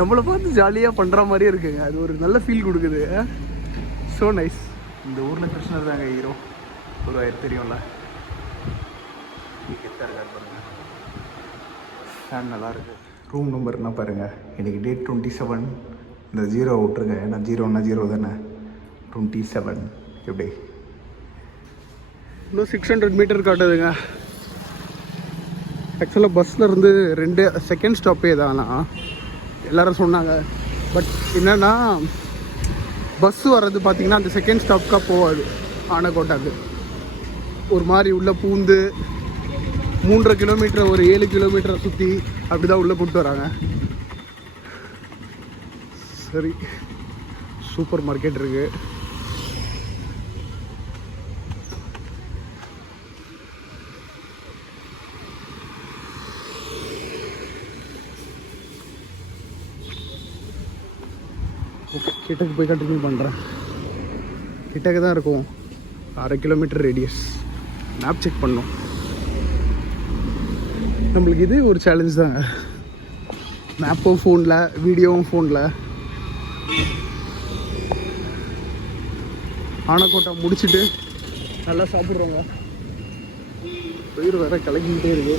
நம்மளை பார்த்து ஜாலியாக பண்ணுற மாதிரியே இருக்குங்க. அது ஒரு நல்ல ஃபீல் கொடுக்குது. ஸோ நைஸ் இந்த ஊரில் கிருஷ்ணர் தாங்க ஹீரோ ஒரு ஆயிரம் தெரியும்ல. ஃபேன் நல்லா இருக்கு. ரூம் நம்பர் என்ன பாருங்க. இன்னைக்கு டேட் டுவெண்ட்டி செவன் இந்த ஜீரோ விட்ருங்க ஏன்னா ஜீரோன்னா ஜீரோ தானே. டுவெண்ட்டி செவன் எப்படி? இன்னும் சிக்ஸ் ஹண்ட்ரட் மீட்டர் காட்டுதுங்க. ஆக்சுவலாக பஸ்ஸில் இருந்து ரெண்டு செகண்ட் ஸ்டாப்பே தானா எல்லாரும் சொன்னாங்க. பட் என்னென்னா பஸ் வர்றது பார்த்திங்கன்னா அந்த செகண்ட் ஸ்டாப்க்காக போகாது. ஆனக்கோட்டாக்கு. ஒரு மாதிரி உள்ளே பூந்து மூன்றரை கிலோமீட்டர் ஒரு ஏழு கிலோமீட்டரை சுற்றி அப்படி தான் உள்ளே கூப்பிட்டு வராங்க. சரி. சூப்பர் மார்க்கெட் இருக்குது ஓகே கிட்டக்கு போய் கண்டினியூ பண்ணுறேன் கிட்டக்கு தான் இருக்கும். அரை கிலோமீட்டர் ரேடியஸ் மேப் செக் பண்ணோம். நம்மளுக்கு இது ஒரு சேலஞ்ச் தாங்க. மேப்பும் ஃபோனில் வீடியோவும் ஃபோனில் ஆனக்கோட்டை முடிச்சுட்டு நல்லா சாப்பிட்றோங்க. பயிர் வேற கலக்கிக்கிட்டே இருக்கு.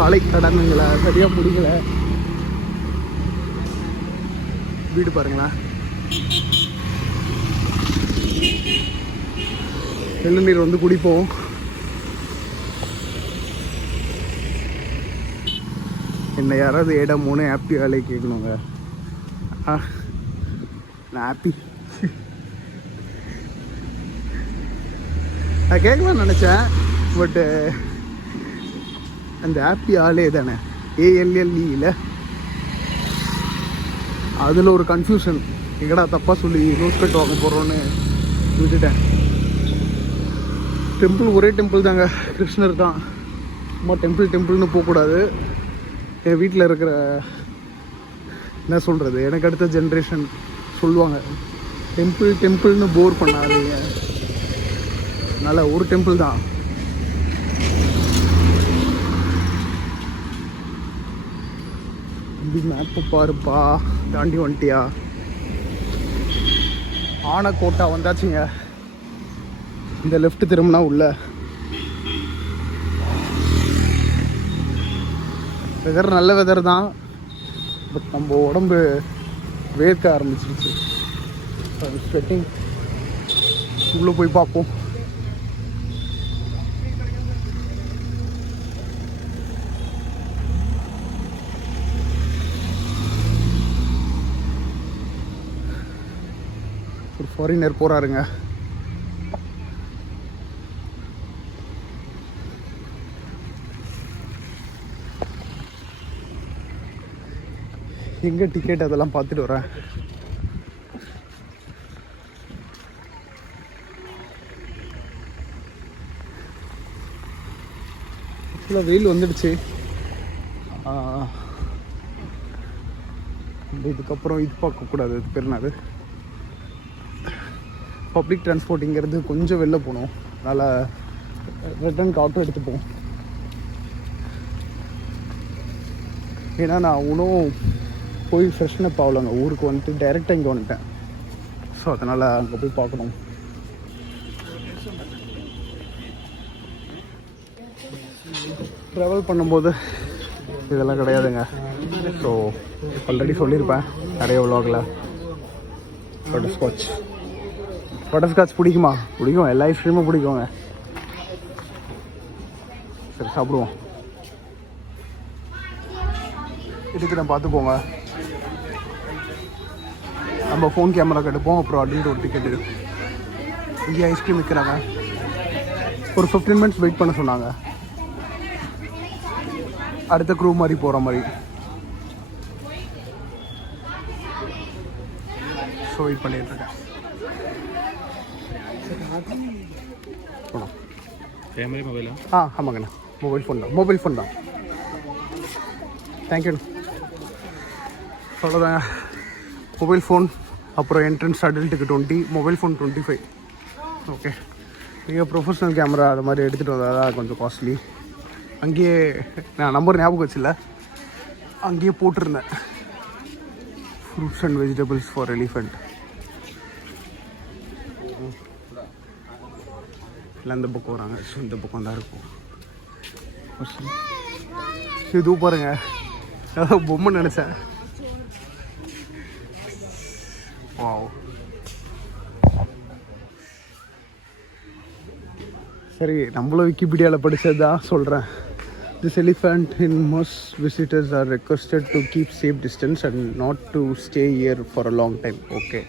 காலை கடனுங்களை சரியாக முடிக்கலை. வீடு பாருங்களேன் வெள்ளநீர் வந்து குடிப்போம். என்ன யாராவது இடம் மூணு ஹாப்பி வேலையை கேட்கணுங்க ஆ நான் ஹாப்பி நான் கேட்கலாம்னு நினச்சேன் பட்டு அந்த ஹாப்பி ஆளே தானே. ஏஎல்எல்இல அதில் ஒரு கன்ஃபியூஷன் எங்கடா தப்பாக சொல்லி ரோஸ் கட் வாங்க போகிறோன்னு விட்டுட்டேன். டெம்பிள் ஒரே டெம்பிள் தாங்க. கிருஷ்ணர் தான். சும்மா டெம்பிள் டெம்பிள்னு போகக்கூடாது. என் வீட்டில் இருக்கிற என்ன சொல்கிறது எனக்கு அடுத்த ஜென்ரேஷன் சொல்லுவாங்க. டெம்பிள் டெம்பிள்னு போர் பண்ணாதீங்க. அதனால் ஒரு டெம்பிள் தான். தம்பி மேப்பை பாருப்பா. தாண்டி வந்துட்டியா? ஆனக்கோட்டா வந்தாச்சுங்க. இந்த லெஃப்ட் திரும்பினா உள்ள. வெதர் நல்ல வெதர் தான். பட் நம்ம உடம்பு வேர்க்க ஆரம்பிச்சிருச்சு. ஸ்வெட்டிங் உள்ளே போய் பார்ப்போம். ஃபாரினர் போகிறாருங்க எங்கே டிக்கெட் அதெல்லாம் பார்த்துட்டு வரேன். ஃபுல்லாக வெயில் வந்துடுச்சு. இதுக்கப்புறம் இது பார்க்கக்கூடாது இது பேர் பப்ளிக் டிரான்ஸ்போர்ட்டிங்கிறது கொஞ்சம் வெளில போகணும். அதனால் ரிட்டர்னுக்கு ஆட்டோ எடுத்துப்போம் ஏன்னா நான் இன்னும் போய் ஃப்ரெஷ்னப் ஆகலங்க. ஊருக்கு வந்துட்டு டைரெக்டாக இங்கே வந்துட்டேன். ஸோ அதனால் அங்கே போய் பார்க்கணும். ட்ராவல் பண்ணும்போது இதெல்லாம் கிடையாதுங்க. ஸோ ஆல்ரெடி சொல்லியிருப்பேன். நிறைய விலாகில் ஸ்காட்ச் பட்டர்ஸ்காட்ச் பிடிக்குமா? பிடிக்கும். எல்லா ஐஸ்கிரீமும் பிடிக்குங்க. சரி சாப்பிடுவோம். இதுக்கு நான் பார்த்துக்கோங்க. நம்ம ஃபோன் கேமரா கட்டுப்போம் அப்புறம் அப்படின்ட்டு ஒரு டிக்கெட் இங்கே ஐஸ்கிரீம் விற்கிறாங்க ஒரு ஃபிஃப்டீன் மினிட்ஸ் வெயிட் பண்ண சொன்னாங்க. அடுத்த க்ரூ மாதிரி போகிற மாதிரி. ஸோ வெயிட் பண்ணிட்டு இருக்கேன் போகலாம் கேமரா மொபைலா ஆ ஆமாங்கண்ணா மொபைல் ஃபோன் தான் மொபைல் ஃபோன் தான் தேங்க்யூண்ணா அவ்வளோதாங்க மொபைல் ஃபோன் அப்புறம் entrance அடல்ட்டுக்கு twenty mobile phone twenty five okay நீங்கள் ப்ரொஃபஷ்னல் கேமரா அது மாதிரி எடுத்துகிட்டு வந்தால் தான் கொஞ்சம் காஸ்ட்லி அங்கேயே நான் நம்பர் ஞாபகம் வச்சில்ல அங்கேயே போட்டிருந்தேன் fruits and vegetables for elephant எல்லாம் இந்த பக்கம் வராங்க. ஸோ இந்த பக்கம் தான் இருக்கும். இது பாருங்க. ஏதோ பொம்மை நினச்சேன். வாவ் சரி நம்மளும் விக்கிபீடியாவில் படித்தது தான் சொல்கிறேன் this elephant in most visitors are requested to keep safe distance and not to stay here for a long time okay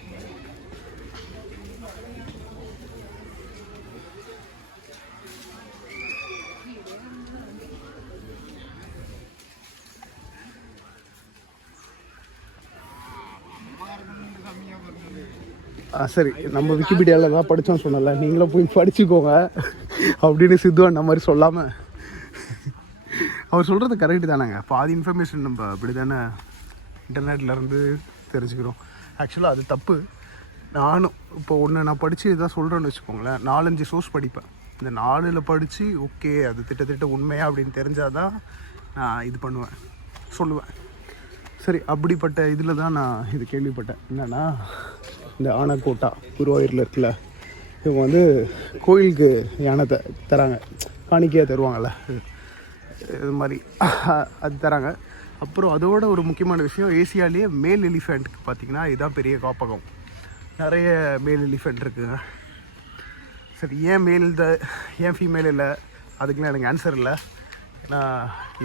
சரி நம்ம விக்கிபீடியாவில் தான் படித்தோம் சொன்னல நீங்களும் போய் படிச்சுக்கோங்க அப்படின்னு சித்து அந்த மாதிரி சொல்லாமல் அவர் சொல்கிறது கரெக்டு தானேங்க. பாதி இன்ஃபர்மேஷன் நம்ம அப்படி தானே இன்டர்நெட்லேருந்து தெரிஞ்சுக்கிறோம். ஆக்சுவலாக அது தப்பு. நானும் இப்போ ஒன்று நான் படித்து இதான் சொல்கிறேன்னு வச்சுக்கோங்களேன் நாலஞ்சு சோர்ஸ் படிப்பேன். இந்த நாலில் படித்து ஓகே அது திட்டத்திட்ட உண்மையாக அப்படின்னு தெரிஞ்சால் தான் நான் இது பண்ணுவேன் சொல்லுவேன். சரி அப்படிப்பட்ட இதில் தான் நான் இது கேள்விப்பட்டேன். என்னென்னா இந்த ஆனக்கோட்டா குருவாயூரில் இருக்குல்ல இவங்க வந்து கோயிலுக்கு யானை த தராங்க. காணிக்கையாக தருவாங்கள்ல இது மாதிரி அது தராங்க. அப்புறம் அதோட ஒரு முக்கியமான விஷயம் ஏசியாலேயே மேல் எலிஃபெண்ட்டுக்கு பார்த்தீங்கன்னா இதுதான் பெரிய காப்பகம். நிறைய மேல் எலிஃபெண்ட் இருக்குங்க. சரி ஏன் மேல் இந்த ஏன் ஃபீமேல் இல்லை? அதுக்குலாம் எனக்கு ஆன்சர் இல்லை. ஏன்னா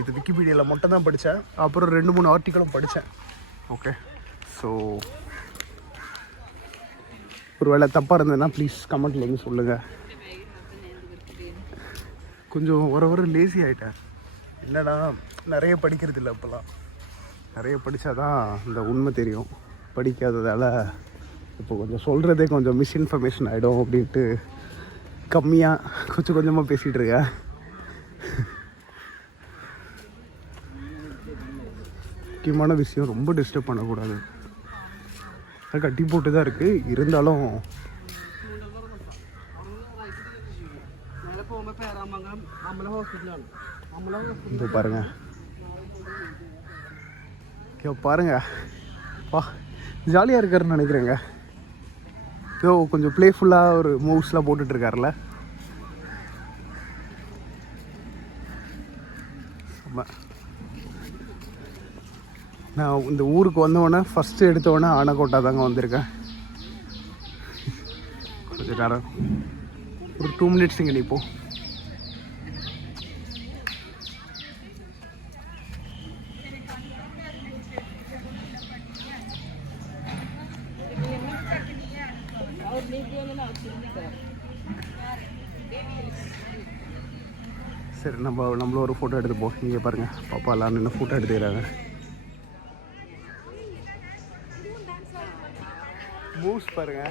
இது விக்கிபீடியாவில் மட்டும் தான் படித்தேன் அப்புறம் ரெண்டு மூணு ஆர்டிக்கலும் படித்தேன் ஓகே ஸோ ஒரு வேளை தப்பாக இருந்ததுன்னா ப்ளீஸ் கமெண்ட்டில் வந்து சொல்லுங்கள் கொஞ்சம் ஒரு ஒரு லேசி ஆகிட்டேன் என்னடா நிறைய படிக்கிறது இல்லை அப்போல்லாம். நிறைய படித்தாதான் இந்த உண்மை தெரியும். படிக்காததால் இப்போ கொஞ்சம் சொல்கிறதே கொஞ்சம் மிஸ்இன்ஃபர்மேஷன் ஆகிடும் அப்படின்ட்டு கம்மியாக கொஞ்சம் கொஞ்சமாக பேசிகிட்டு இருக்கேன் முக்கியமான விஷயம் ரொம்ப டிஸ்டர்ப் பண்ணக்கூடாது. கட்டி போட்டு தான் இருக்குது இருந்தாலும் இந்த பாருங்க. ஐயோ பாருங்க. வா ஜாலியாக இருக்காருன்னு நினைக்கிறேங்க. ஸோ கொஞ்சம் ப்ளேஃபுல்லாக ஒரு மூவ்ஸ்லாம் போட்டுட்ருக்காருல நான் இந்த ஊருக்கு வந்தவொடனே ஃபஸ்ட்டு எடுத்தவொடனே ஆனக்கோட்டா தாங்க வந்திருக்கேன். கொஞ்சம் நேரம். ஒரு டூ மினிட்ஸ் இங்கே நிற்போம் சரி நம்ம நம்மளும் ஒரு ஃபோட்டோ எடுத்துப்போம் இங்கே பாருங்கள் பாப்பா எல்லாம் நின்று ஃபோட்டோ எடுத்துக்கிறாங்க. மூவ்ஸ் பாருங்க.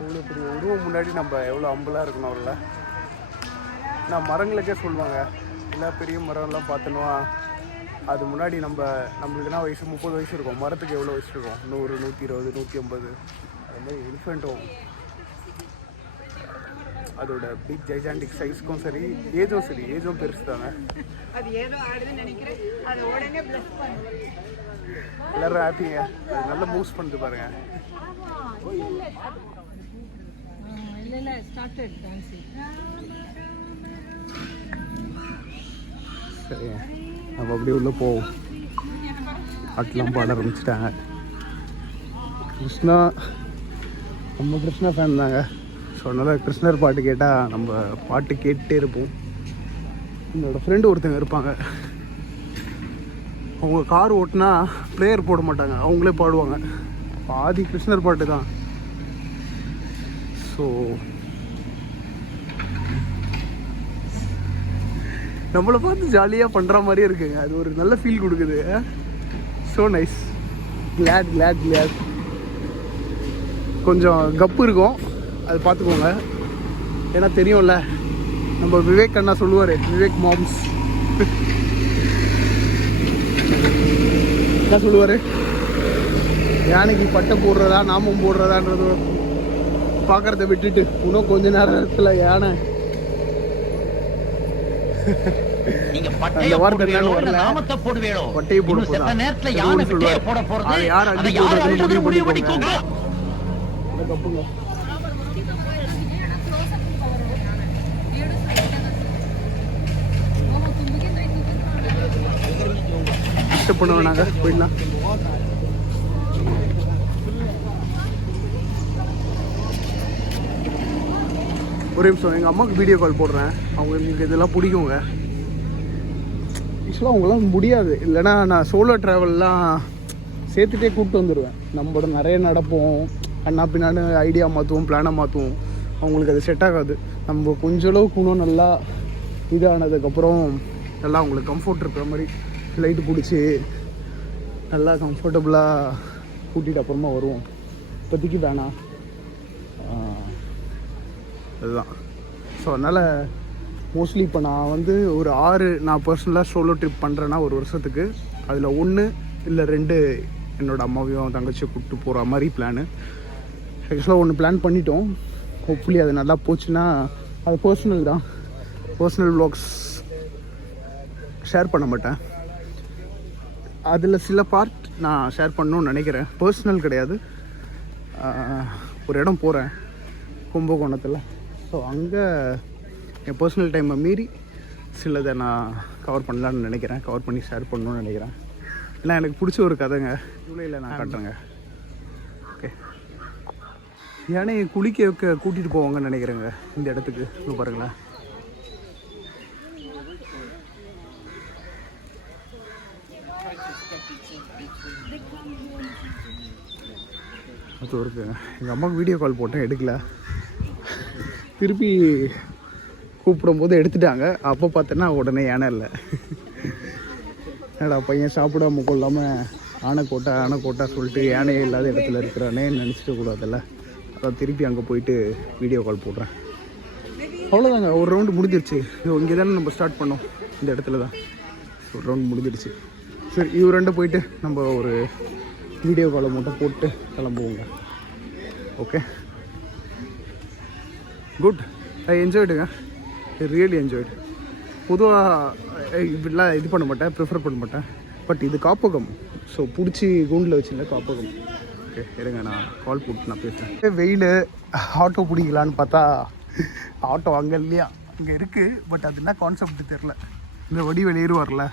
அவ்வளோ பெரிய உருவம் முன்னாடி நம்ம எவ்வளோ அம்பலாக இருக்கணும் அவரில் நான் மரங்களுக்கே சொல்லுவாங்க. எல்லா பெரிய மரம்லாம் பார்த்தனுவா அது முன்னாடி நம்ம நம்மளுக்குனா வயசு? முப்பது வயசு இருக்கும். மரத்துக்கு எவ்வளோ வயசு இருக்கும்? நூறு நூற்றி இருபது நூற்றி ஐம்பது. அது மாதிரி எலிஃபெண்ட்டும் அதோட பிக் ஜைஜாண்டிக் சைஸ்க்கும் சரி ஏஜும் சரி ஏஜும் பெருசு தாங்க அது ஏதோ ஆடுதுன்னு நினைக்கிறேன். அது உடனே பிளஸ் எல்லாரும் ஹாப்பிங்க நல்லா மூவ்ஸ் பண்ணுது பாருங்க. இல்ல இல்ல ஸ்டார்டட் டான்சிங் சரி நம்ம அப்படியே உள்ளே போவோம். பாட்டெலாம் பாட ஆரம்பிச்சிட்டாங்க. கிருஷ்ணா நம்ம கிருஷ்ணா ஃபேன் தாங்க. ஸோ அதனால் கிருஷ்ணர் பாட்டு கேட்டால் நம்ம பாட்டு கேட்டுட்டே இருப்போம். என்னோடய ஃப்ரெண்டு ஒருத்தங்க இருப்பாங்க. அவங்க கார் ஓட்டினா ப்ளேயர் போட மாட்டாங்க. அவங்களே பாடுவாங்க. பாதி கிருஷ்ணர் பாட்டு தான். ஸோ நம்மளை பார்த்து ஜாலியாக பண்ணுற மாதிரியே இருக்குங்க. அது ஒரு நல்ல ஃபீல் கொடுக்குது. So nice glad glad glad கொஞ்சம் கப்பு இருக்கும். அது பார்த்துக்கோங்க ஏன்னா தெரியும்ல நம்ம விவேக் அண்ணா சொல்லுவார் விவேக் மாம்ஸ் என்ன சொல்லுவார் யானைக்கு பட்டை போடுறதா நாமம் போடுறதான்றது பார்க்கறத விட்டுட்டு இன்னும் கொஞ்ச நேரத்தில் யானை நீங்க அந்த பட்டைய வார்த்தை வரல. நாமத்தை போடுவேளோ பட்டையை போட போதா? நேரத்துல யானை. போட போறது யார் முடிவு பண்ணிக்கோங்க. கப்புங்க டிஸ்டர்ப் பண்ண வேணாங்க போயிடலாம். ஒரு நிமிஷம் எங்கள் அம்மாவுக்கு வீடியோ கால் போடுறேன். அவங்க எனக்கு இதெல்லாம் பிடிக்குங்க. ஆக்சுவலாக அவங்களாம் முடியாது. இல்லைன்னா நான் சோலோ ட்ராவல்லாம் சேர்த்துட்டே கூப்பிட்டு வந்துடுவேன் நம்மளோட நிறைய நடப்போம். அண்ணா பின்னாடி ஐடியா மாற்றுவோம் பிளானை மாற்றுவோம் அவங்களுக்கு அது செட் ஆகாது. நம்ம கொஞ்ச அளவுக்கு இன்னும் நல்லா இதானதுக்கப்புறம் நல்லா அவங்களுக்கு கம்ஃபர்ட் இருக்கிற மாதிரி ஃப்ளைட்டு பிடிச்சி நல்லா கம்ஃபர்டபுளாக கூட்டிகிட்டு அப்புறமா வருவோம். இப்போதைக்கு வேணாம். அதுதான். ஸோ அதனால் மோஸ்ட்லி இப்போ நான் வந்து ஒரு ஆறு நான் பர்சனலாக சோலோ ட்ரிப் பண்ணுறேன்னா ஒரு வருஷத்துக்கு. அதில் ஒன்று இல்லை ரெண்டு என்னோடய அம்மாவையும் தங்கச்சியும் கூப்பிட்டு போகிற மாதிரி பிளானு ஆக்சுவலாக ஒன்று பிளான் பண்ணிட்டோம். ஹோப்ஃபுல்லி அது நல்லா போச்சுன்னா அது பர்சனல் தான். பர்சனல் வ்ளாக்ஸ் ஷேர் பண்ண மாட்டேன். அதில் சில பார்ட் நான் ஷேர் பண்ணணும்னு நினைக்கிறேன். பர்சனல் கிடையாது. ஒரு இடம் போகிறேன் கும்பகோணத்தில். ஸோ அங்கே என் பர்சனல் டைமை மீறி சிலதை நான் கவர் பண்ணலான்னு நினைக்கிறேன். கவர் பண்ணி ஷேர் பண்ணணும்னு நினைக்கிறேன். ஏன்னா எனக்கு பிடிச்ச ஒரு கதைங்க. ஜூலையில் நான் காட்டுறேங்க. ஓகே யானையை குளிக்க வைக்க கூட்டிகிட்டு போவாங்கன்னு நினைக்கிறேங்க. இந்த இடத்துக்கு. பாருங்களேன். அது இருக்குங்க எங்கள் அம்மாவுக்கு வீடியோ கால் போட்டேன் எடுக்கல. திருப்பி கூப்பிடும்போது எடுத்துட்டாங்க. அப்போ பார்த்தேன்னா உடனே யானை இல்லை. என்னடா பையன் சாப்பிடாம கொள்ளாமல் ஆனைக்கோட்டை ஆனைக்கோட்டா சொல்லிட்டு யானையே இல்லாத இடத்துல இருக்கிறானே நினச்சிட்டு கூடாதுல்ல? அதான் திருப்பி அங்கே போயிட்டு வீடியோ கால் போடுறேன். அவ்வளோதாங்க ஒரு ரவுண்டு முடிஞ்சிருச்சு. இங்கே தானே நம்ம ஸ்டார்ட் பண்ணோம். இந்த இடத்துல தான். ஒரு ரவுண்ட் முடிஞ்சிருச்சு. சரி இவர் ரெண்டும் போயிட்டு நம்ம ஒரு வீடியோ காலை மட்டும் போட்டு கிளம்புவோங்க. ஓகே குட் ஐ என்ஜாய்டுங்க ரியலி என்ஜாய்டு பொதுவாக இப்படிலாம் இது பண்ண மாட்டேன் ப்ரிஃபர் பண்ண மாட்டேன். பட் இது காப்பகம். ஸோ பிடிச்சி கூண்டில் வச்சுருந்த காப்பகம். ஓகே இருங்க நான் கால் போட்டு நான் பேசுகிறேன் வெயில் ஆட்டோ பிடிக்கலான்னு பார்த்தா ஆட்டோ அங்கே இல்லையா? அங்கே இருக்குது பட் அது என்ன கான்செப்ட் தெரில இந்த வடிவேல் ஏறுவார்ல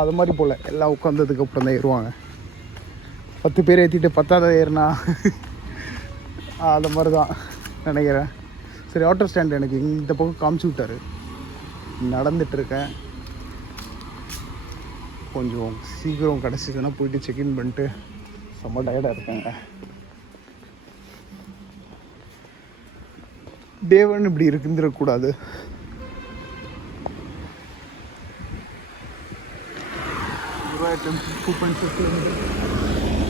அது மாதிரி போல். எல்லாம் உட்காந்ததுக்கு அப்புறம் தான் ஏறுவாங்க. பத்து பேர் ஏற்றிட்டு பத்தாவது ஏறினா அது மாதிரி தான் நினைக்கிறேன். சரி ஆட்டோ ஸ்டாண்ட் எனக்கு இந்த பக்கம் காமிச்சு விட்டாரு. நடந்துட்டுருக்கேன் கொஞ்சம் சீக்கிரம் கிடச்சிதுன்னா போயிட்டு செக்இன் பண்ணிட்டு செம்ம டயர்டாக இருக்கேங்க. டேவன் இப்படி இருக்குந்துடக்கூடாது ஆட்டோ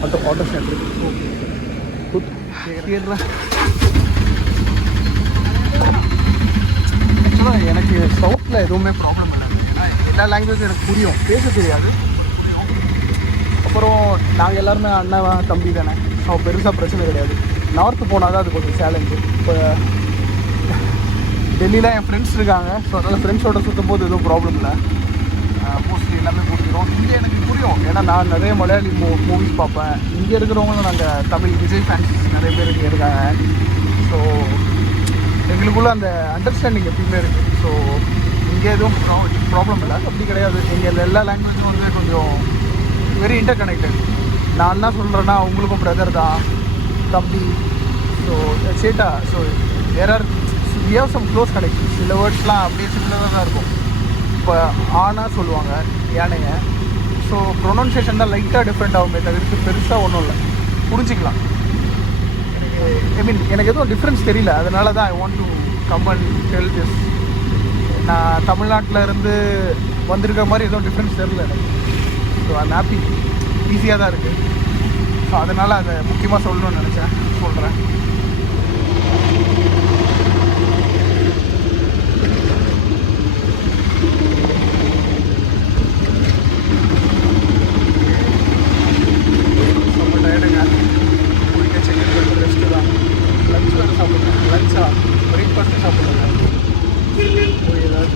ஆட்டோ ஸ்டாண்ட் இருக்கு குட் கேட்குறேன் ஆக்சுவலாக எனக்கு சவுத்தில் எதுவுமே ப்ராப்ளம் கிடையாது ஏன்னா எல்லா லாங்குவேஜும் எனக்கு புரியும். பேச தெரியாது. அப்புறம் நாங்கள் எல்லாருமே அண்ணன் தம்பி தானே. அவன் பெருசாக பிரச்சனை கிடையாது. நார்த்து போனால் தான் அது கொஞ்சம் சேலஞ்சு இப்போ டெல்லியில் என் ஃப்ரெண்ட்ஸ் இருக்காங்க. ஸோ அதனால் ஃப்ரெண்ட்ஸோட சுற்றும் போது எதுவும் ப்ராப்ளம் இல்லை. மோஸ்ட்லி எல்லாமே புரிஞ்சிடும் இங்கே எனக்கு புரியும். ஏன்னா நான் நிறைய மலையாளி மூ மூவிஸ் பார்ப்பேன். இங்கே இருக்கிறவங்களும் நாங்கள் தமிழ் விஜய் ஃபேன்ஸ் நிறைய பேர் இங்கே இருக்காங்க. ஸோ எங்களுக்குள்ள அந்த அண்டர்ஸ்டாண்டிங் எப்பயுமே இருக்குது ஸோ இங்கே எதுவும் ப்ராப்ளம் இல்லை. அப்படி கிடையாது. இங்கே எல்லா லாங்குவேஜும் வந்து கொஞ்சம் வெரி இன்டர் கனெக்டட் நான் என்ன சொல்கிறேன்னா உங்களுக்கும் பிரதர் தான். தம்பி. ஸோ சேட்டா so where are we have some close connection சில வேர்ட்ஸ்லாம் அப்படியே சிமிலராக தான் இருக்கும். இப்போ ஆனா சொல்லுவாங்க யானையை. ஸோ ப்ரொனவுன்சியேஷன் தான் லைட்டாக டிஃப்ரெண்ட் ஆகுமே தவிர்த்து பெருசாக ஒன்றும் இல்லை. புரிஞ்சிக்கலாம். எனக்கு ஐ மீன் எனக்கு எதுவும் டிஃப்ரென்ஸ் தெரியல. அதனால தான் I want to come and tell this நான் தமிழ்நாட்டில் இருந்து வந்திருக்க மாதிரி எதுவும் டிஃப்ரென்ஸ் தெரியல எனக்கு. ஸோ ஐம் ஹாப்பி ஈஸியாக தான் இருக்குது ஸோ அதனால் அதை முக்கியமாக சொல்லணும்னு நினச்சேன். சொல்கிறேன்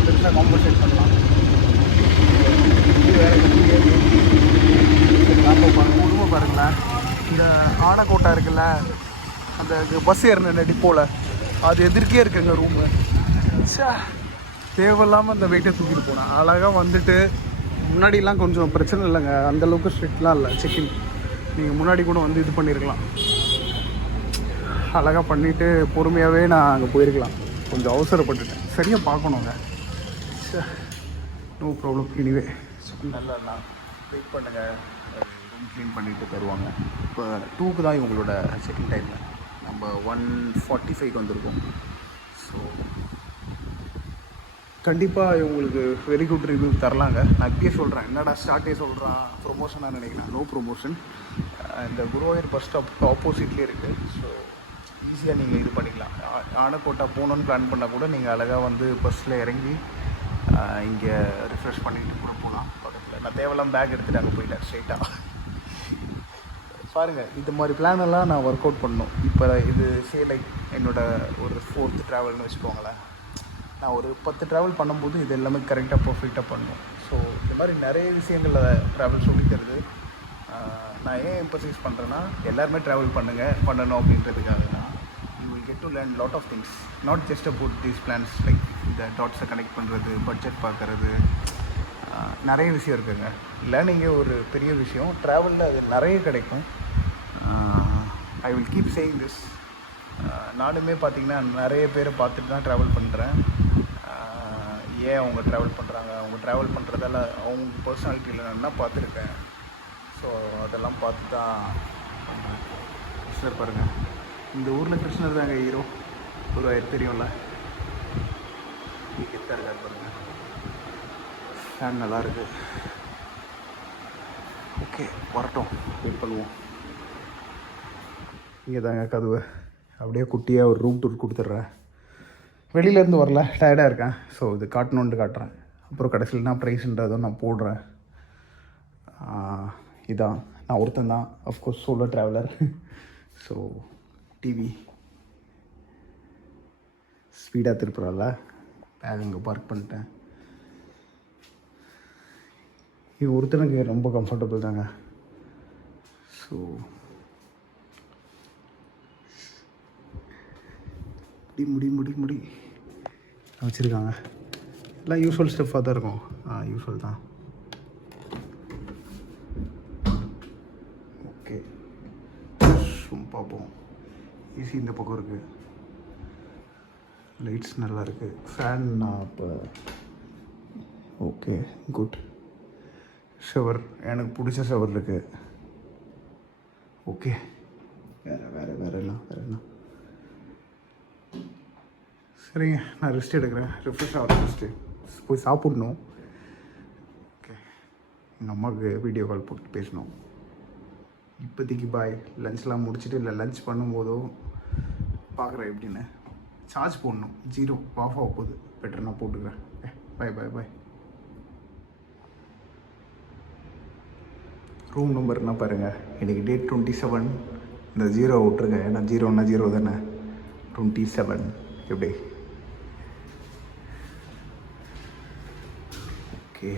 பெருசாக காம்பன்சேட் பண்ணலாம். வேலை காம்போ பாருங்களேன் இந்த ஆனக்கோட்டை இருக்குல்ல அந்த பஸ் ஏறின டிப்போவில் அது எதிர்க்கே இருக்குங்க ரூமு சே தேவையில்லாமல் அந்த வெயிட்டை தூக்கிட்டு போனேன். அழகாக வந்துட்டு முன்னாடிலாம் கொஞ்சம் பிரச்சனை இல்லைங்க. அந்தளவுக்கு ஸ்ட்ரிக்ட்லாம் இல்லை. செக்கிங் நீங்கள் முன்னாடி கூட வந்து இது பண்ணியிருக்கலாம் அழகாக பண்ணிவிட்டு பொறுமையாகவே நான் அங்கே போயிருக்கலாம். கொஞ்சம் அவசரப்பட்டுட்டேன். சரியாக பார்க்கணுங்க. நோ ப்ராப்ளம் எனிவே நல்லா தான் வெயிட் பண்ணுங்கள் ரூம் க்ளீன் பண்ணிட்டு தருவாங்க. இப்போ டூக்கு தான் இவங்களோட செகண்ட் டைமில் நம்ம ஒன் ஃபார்ட்டி ஃபைவ்க்கு வந்திருக்கோம். ஸோ கண்டிப்பாக இவங்களுக்கு வெரி குட் ரிவ்யூ தரலாங்க. நான் இப்பயே சொல்கிறேன் என்னடா ஸ்டார்ட்டே சொல்கிறான் ப்ரொமோஷனாக நினைக்கிறேன். நோ ப்ரொமோஷன் இந்த குருவாயூர் பஸ் ஸ்டாப் ஆப்போசிட்லேயே இருக்குது ஸோ ஈஸியாக நீங்கள் இது பண்ணிக்கலாம். ஆ- ஆனக்கோட்டா போகணுன்னு பிளான் பண்ணால் கூட நீங்கள் அழகாக வந்து பஸ்ஸில் இறங்கி இங்கே ரிஃப்ரெஷ் பண்ணிட்டு கூட போகலாம். பக்கத்தில். நான் தேவையில்லாம் பேக் எடுத்துகிட்டாங்க அங்கே போயிட்டேன் ஸ்ட்ரைட்டாக பாருங்கள் இந்த மாதிரி பிளான் எல்லாம் நான் ஒர்க் அவுட் பண்ணணும். இப்போ இது சே லைக் என்னோட ஒரு ஃபோர்த்து ட்ராவல்னு வச்சுக்கோங்களேன். நான் ஒரு பத்து ட்ராவல் பண்ணும்போது இது எல்லாமே கரெக்டாக பர்ஃபெக்டாக பண்ணணும் ஸோ இந்த மாதிரி நிறைய விஷயங்களில் ட்ராவல் சொல்லிக்கிறது. நான் ஏன் எம்பசைஸ் பண்ணுறேன்னா எல்லாருமே ட்ராவல் பண்ணுங்கள் பண்ணணும் அப்படின்றதுக்காக. தான் get to learn lot of things not just about these plans like இந்த டாட்ஸை கனெக்ட் பண்ணுறது பட்ஜெட் பார்க்குறது நிறைய விஷயம் இருக்குங்க. லேர்னிங்கே ஒரு பெரிய விஷயம். ட்ராவலில் அது நிறைய கிடைக்கும். I will keep saying this நானுமே பார்த்தீங்கன்னா நிறைய பேரை பார்த்துட்டு தான் ட்ராவல் பண்ணுறேன் ஏன் அவங்க ட்ராவல் பண்ணுறாங்க அவங்க ட்ராவல் பண்ணுறதால அவங்க பர்சனாலிட்டியில் நான் பார்த்துருக்கேன்? ஸோ அதெல்லாம் பார்த்து தான் சார் பாருங்கள் இந்த ஊரில் கிருஷ்ணர் தாங்க ஹீரோ குருவாயூர் தெரியும்ல. கெத்தாக பாருங்கள் ஃபேன் நல்லா இருக்கு. ஓகே வரட்டும். வெயிட் பண்ணுவோம். இங்கே தாங்க கதவு. அப்படியே குட்டியாக ஒரு ரூம் டூர் கொடுத்துட்றேன். வெளியிலேருந்து வரல டயர்டாக இருக்கேன். ஸோ இது காட்டணுன்ட்டு காட்டுறேன். அப்புறம் கடைசியில் நான் ப்ரைஸ்ன்றதும் நான் போடுறேன். இதான். நான் ஒருத்தன் தான். Of course solo traveller so TV ஸ்பீடாக திருப்புறல பேக் அங்கே பார்க் பண்ணிட்டேன். இது ஒருத்தனுக்கு ரொம்ப கம்ஃபர்டபுள் தாங்க. ஸோ முடி முடி முடி முடி. வச்சுருக்காங்க. எல்லாம் யூஸ்வல் ஸ்டெஃபாக தான் இருக்கும். ஆ யூஸ்வல் தான். ஓகே பார்ப்போம் ஏசி இந்த பக்கம் இருக்குது லைட்ஸ் நல்லா இருக்குது ஃபேன் நான் இப்போ ஓகே குட் ஷவர் எனக்கு பிடிச்ச ஷவர் இருக்குது ஓகே வேறு வேறு வேறு எல்லாம் வேறு என்ன? சரிங்க நான் ரெஸ்ட் எடுக்கிறேன். ரிஃப்ரெஷ் ஆகிற ரெஸ்ட்டு போய் சாப்பிட்ணும். ஓகே எங்கள் அம்மாவுக்கு வீடியோ கால் போட்டு பேசணும். இப்போதைக்கு பாய் லஞ்ச்லாம் முடிச்சுட்டு இல்லை லஞ்ச் பண்ணும்போதோ பார்க்குறேன் எப்படின்னு? சார்ஜ் போடணும். ஜீரோ ஆஃப் ஆக போகுது. பெட்டர் நான் போட்டுக்கிறேன். பாய் பாய் பாய் ரூம் நம்பர் என்ன பாருங்கள் இன்றைக்கி டேட் டுவெண்ட்டி செவன் இந்த ஜீரோ விட்ருங்க ஏன்னா ஜீரோன்னா ஜீரோ தானே. டுவெண்ட்டி செவன் எப்படி? ஓகே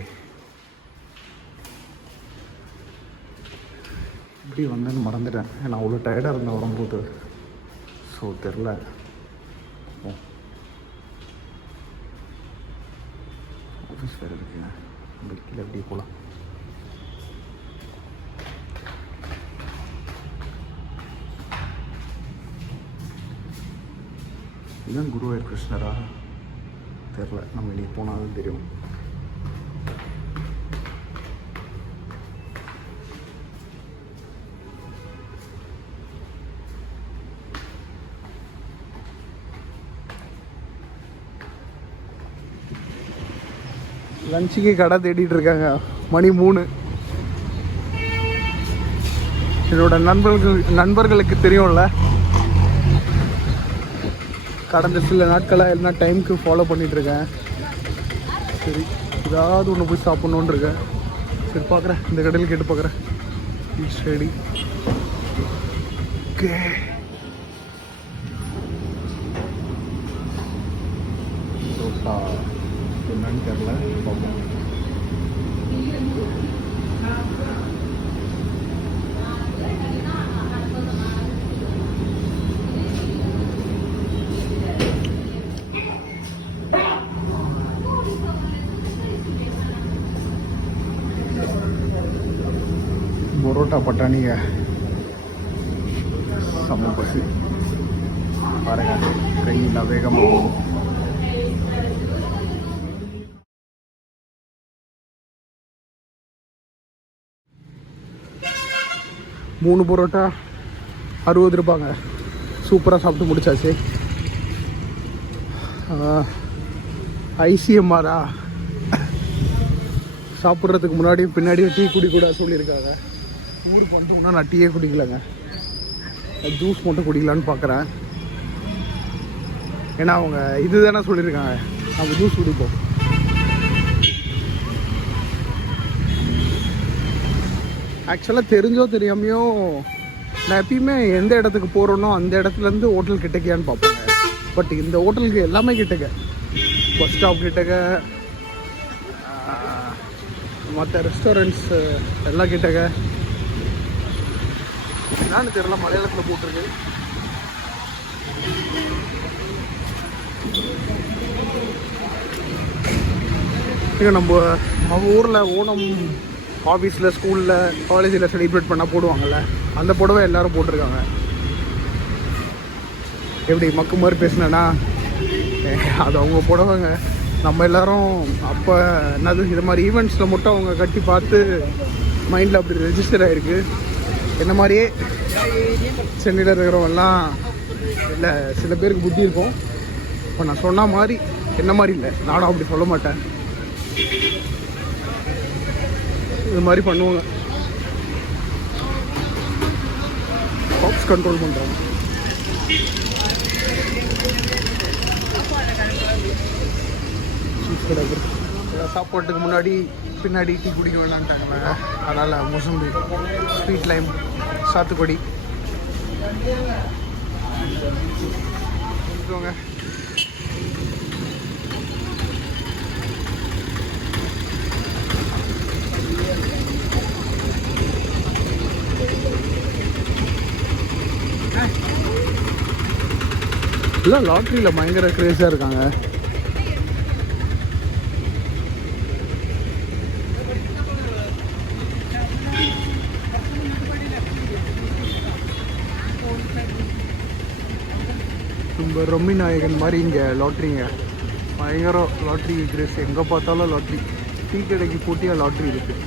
எப்படி வந்தேன்னு மறந்துட்டேன். நான் அவ்வளோ டயர்டாக இருந்தேன் வரும்போது ஸோ தெரில ஆஃபீஸ் வேறு இருக்குங்க பைக்கில் அப்படியே போகலாம் இதுதான் குருவாயூர் கிருஷ்ணரா தெரில நம்ம இன்னைக்கு போனாலும் தெரியும் லஞ்சுக்கு கடை தேடிட்டு இருக்காங்க. மணி மூணு. என்னோட நண்பர்கள் நண்பர்களுக்கு தெரியும்ல? கடந்த சில நாட்களாக எல்லாம் டைமுக்கு ஃபாலோ பண்ணிட்டு இருக்கேன். சரி ஏதாவது ஒன்று போய் சாப்பிட்ணுன்னு இருக்கேன். சரி பார்க்குறேன் இந்த கடையில் கேட்டு பார்க்குறேன் சரி ஓகே தோசா என்னன்னு தெரில பார்ப்போம் பரோட்டா பட்டாணிங்க செம்ம பசி. பாருங்க கையில் வேகமாக போகும். மூணு பரோட்டா அறுபது ரூபாங்க. சூப்பராக சாப்பிட்டு முடிச்சாச்சு. ஐசிஎம்ஆரா? சாப்பிட்றதுக்கு முன்னாடி பின்னாடியும் டீ குடிக்கூடாது சொல்லியிருக்காங்க. ஊருக்கு வந்தோம்னா நான் டீயே குடிக்கலங்க. ஜூஸ் மட்டும் குடிக்கலான்னு பார்க்குறேன். ஏன்னா அவங்க இது தானே சொல்லியிருக்காங்க. நம்ம ஜூஸ் குடிப்போம். ஆக்சுவலாக தெரிஞ்சோ தெரியாமையோ நான் எப்பயுமே எந்த இடத்துக்கு போகிறேனோ அந்த இடத்துலேருந்து ஹோட்டல் கிட்டக்கையான்னு பார்ப்பேங்க. பட் இந்த ஹோட்டலுக்கு எல்லாமே கிட்டக்க. பஸ் ஸ்டாப் கிட்டக்க மற்ற ரெஸ்டாரண்ட்ஸு எல்லாம் கிட்டக்க. என்னன்னு தெரியல மலையாளத்தில் போட்டிருக்கு. இங்கே நம்ம நம்ம ஊரில் ஓணம் ஆஃபீஸில் ஸ்கூலில் காலேஜில் செலிப்ரேட் பண்ணால் போடுவாங்கள்ல அந்த புடவை எல்லாரும் போட்டிருக்காங்க. எப்படி மக்கு மாதிரி பேசினேன்னா அது அவங்க புடவைங்க. நம்ம எல்லாரும் அப்போ என்னது இது மாதிரி ஈவெண்ட்ஸில் மட்டும் அவங்க கட்டி பார்த்து மைண்டில் அப்படி ரெஜிஸ்டர் ஆகிருக்கு என்ன மாதிரியே சென்னையில் இருக்கிறவங்கலாம் இல்லை சில பேருக்கு புத்தி இருக்கும். இப்போ நான் சொன்ன மாதிரி என்ன மாதிரி இல்லை. நானும் அப்படி சொல்ல மாட்டேன். இது மாதிரி பண்ணுவாங்க. பாக்ஸ் கண்ட்ரோல் பண்ணுறாங்க சாப்பாட்டுக்கு முன்னாடி பின்னாடி டீ குடிக்க வேணான்ட்டாங்களே அதனால் முசம்பி ஸ்வீட் லைம் சாத்துக்குடி. வாங்க. இல்லை லாட்ரியில் பயங்கர க்ரேஸாக இருக்காங்க நம்ம ரொம்மி நாயகன் மாதிரி இங்கே லாட்ரிங்க. பயங்கரம் லாட்ரி கிரேஸ் எங்கே பார்த்தாலும் லாட்ரி. டீ கடைக்கு போட்டியாக லாட்ரி இருக்குது